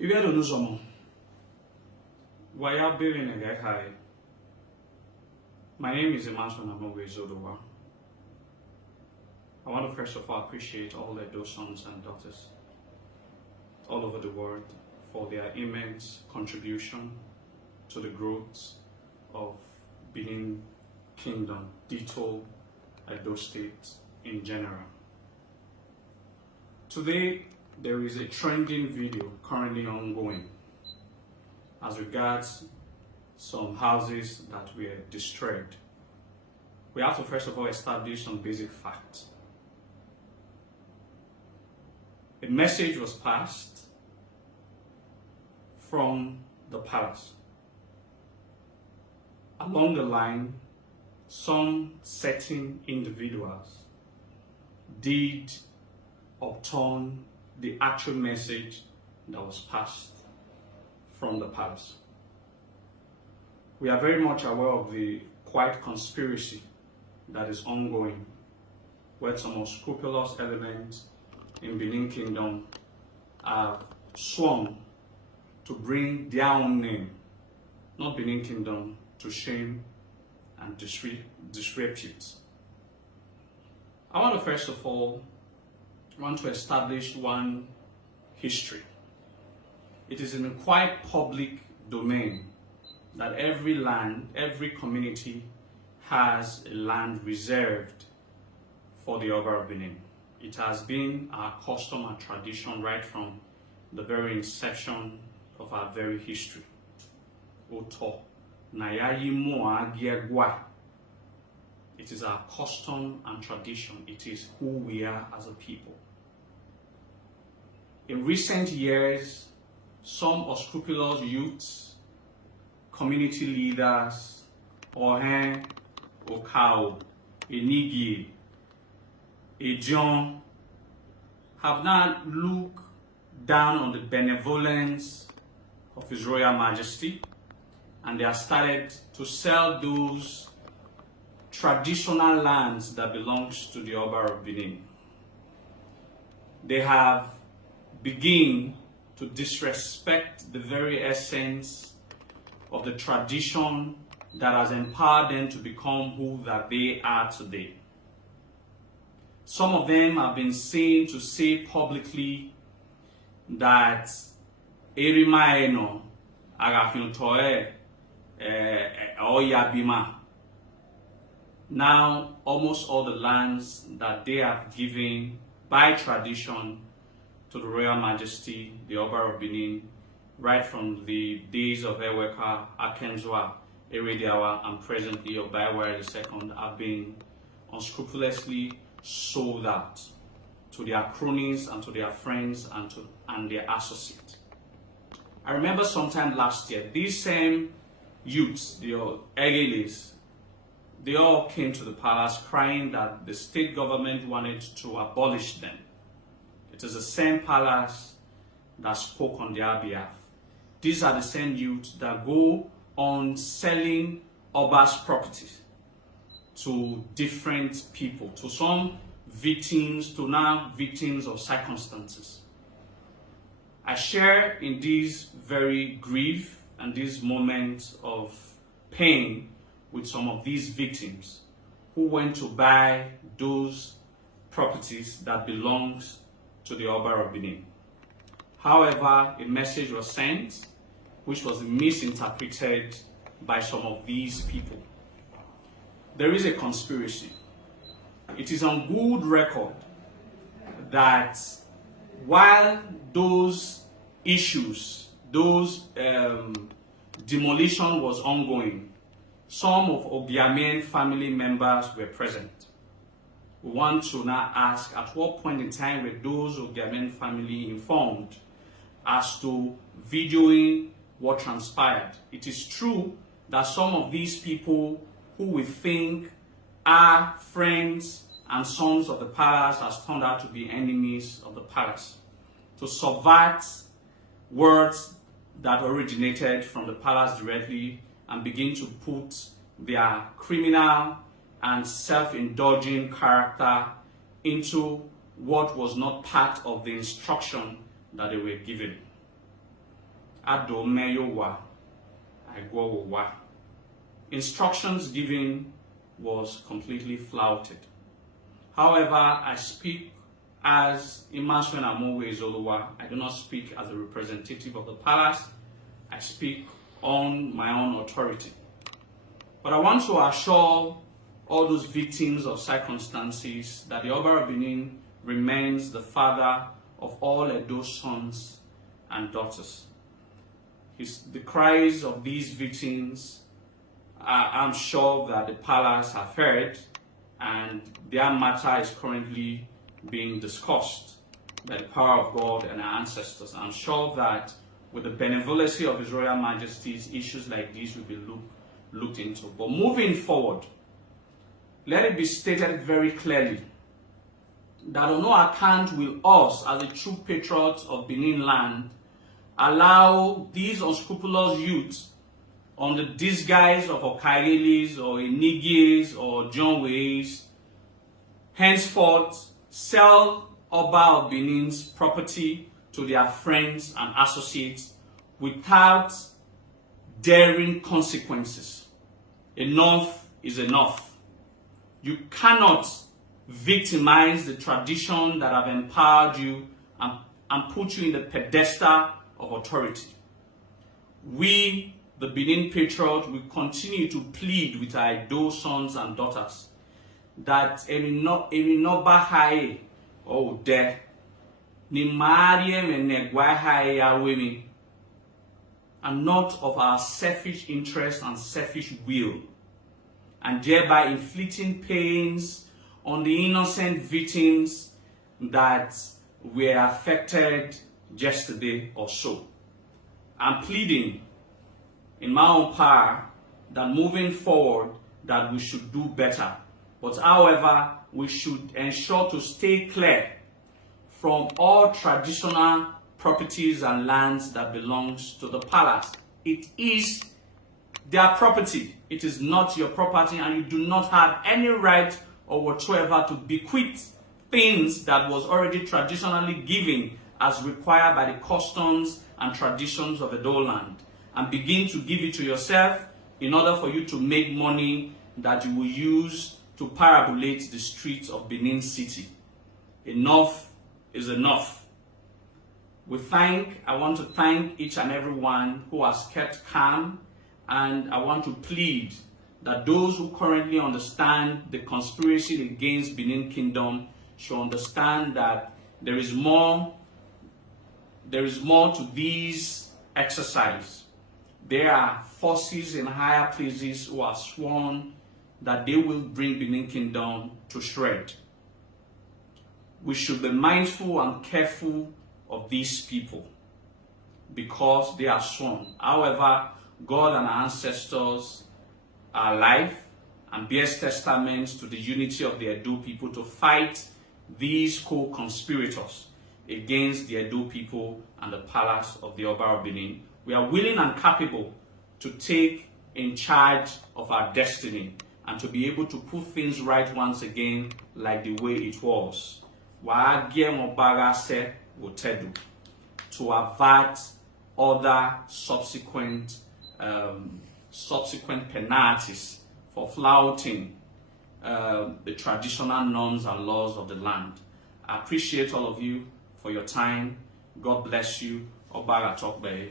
If you don't know someone, why are you building a guy high? My name is Imasuen Izoduwa. I want to first of all appreciate all the sons and daughters all over the world for their immense contribution to the growth of Benin Kingdom, Dito, Edo State in general. Today, there is a trending video currently ongoing as regards some houses that were destroyed. We have to first of all establish some basic facts. A message was passed from the palace. Along the line, some certain individuals did upturn the actual message that was passed from the palace. We are very much aware of the quiet conspiracy that is ongoing, where some unscrupulous elements in Benin Kingdom have sworn to bring their own name, not Benin Kingdom, to shame and disrepute. I want to first of all establish one history. It is in a quite public domain that every land, every community has a land reserved for the Oba of Benin. It has been our custom and tradition right from the very inception of our very history. Oto, Nayayi Moa Giagwa. It is our custom and tradition. It is who we are as a people. In recent years, some unscrupulous youths, community leaders, Ohen, Okao, Enigi, Ejon, have now looked down on the benevolence of His Royal Majesty, and they have started to sell those traditional lands that belongs to the Oba of Benin. They have begun to disrespect the very essence of the tradition that has empowered them to become who that they are today. Some of them have been seen to say publicly that Erimaeno Agafintoe Oyabima. Now, almost all the lands that they have given by tradition to the Royal Majesty, the Oba of Benin, right from the days of Eweka, Akenzwa, Erediawa, and presently Oba'S II, have been unscrupulously sold out to their cronies and to their friends and their associates. I remember sometime last year, these same youths, the Egeles, they all came to the palace crying that the state government wanted to abolish them. It is the same palace that spoke on their behalf. These are the same youths that go on selling Oba'S properties to different people, to some victims, to now victims of circumstances. I share in these very grief and these moments of pain with some of these victims who went to buy those properties that belongs to the Oba of Benin. However, a message was sent which was misinterpreted by some of these people. There is a conspiracy. It is on good record that while those issues, those demolition was ongoing, some of Obiamen family members were present. We want to now ask, at what point in time were those Obiamen family informed as to videoing what transpired? It is true that some of these people who we think are friends and sons of the palace has turned out to be enemies of the palace, to subvert words that originated from the palace directly and begin to put their criminal and self-indulging character into what was not part of the instruction that they were given. ado meyowa igwowa. Instructions given was completely flouted. However, I speak as Imasuen Izoduwa. I do not speak as a representative of the palace. I speak on my own authority. But I want to assure all those victims of circumstances that the Oba of Benin remains the father of all Edo's sons and daughters. The cries of these victims, I'm sure that the palace have heard, and their matter is currently being discussed by the power of God and our ancestors. I'm sure that with the benevolency of His Royal Majesty's, issues like these will be looked into. But moving forward, let it be stated very clearly that on no account will us, as the true patriots of Benin land, allow these unscrupulous youths under the disguise of Okayelis or Enigies or John Ways henceforth sell Oba of Benin's property to their friends and associates without daring consequences. Enough is enough. You cannot victimize the tradition that have empowered you and put you in the pedestal of authority. We, the Benin Patriot, will continue to plead with our Edo sons and daughters that Eminoba Haye or De Nimariem and Negwa Haye Awemi, and not of our selfish interest and selfish will, and thereby inflicting pains on the innocent victims that were affected yesterday or so. I'm pleading in my own power that moving forward that we should do better. But however, we should ensure to stay clear from all traditional properties and lands that belongs to the palace. It is their property. It is not your property, and you do not have any right or whatsoever to bequeath things that was already traditionally given as required by the customs and traditions of the Edo land, and begin to give it to yourself in order for you to make money that you will use to parabolate the streets of Benin City. Enough is enough. I want to thank each and every one who has kept calm, and I want to plead that those who currently understand the conspiracy against Benin Kingdom should understand that there is more to these exercises. There are forces in higher places who are sworn that they will bring Benin Kingdom to shred. We should be mindful and careful of these people because they are sworn. However, God and our ancestors are alive and bears testament to the unity of the Edo people to fight these co-conspirators against the Edo people and the palace of the Oba of Benin. We are willing and capable to take in charge of our destiny and to be able to put things right once again like the way it was. To avert other subsequent penalties for flouting the traditional norms and laws of the land. I appreciate all of you for your time. God bless you. Obaga Tokbe.